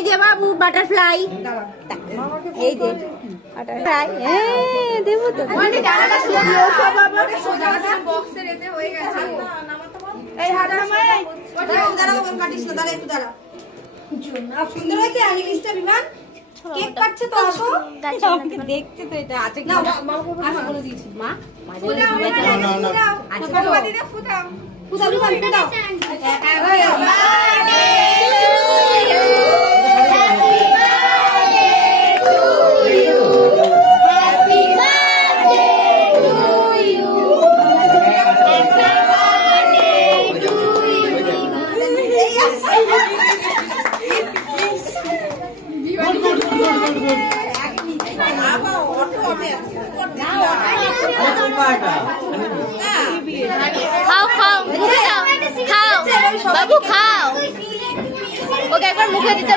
এই যে বাবু বাটারফ্লাই, এই যে বাটারফ্লাই, দেবো তো বক্সের এতে হয়ে গেছে। এই হাত নামাই, দাঁড়াও কাটিস না, দাঁড়া একটু দাঁড়া। সুন্দর হয়েছে অ্যানিমিসটা বিমান। কেক কাটছে তো আসো। আমাকে দেখতে তো এটা আছে না আমি বলে দিয়েছি মা ফুটাও ফুটাও ফুটাও দিদা ফুটাও ফুটাও বিমান ফুটাও। খাও খাও মুখে দাও, খাও বাবু খাও, ওকে একবার মুখে দিতে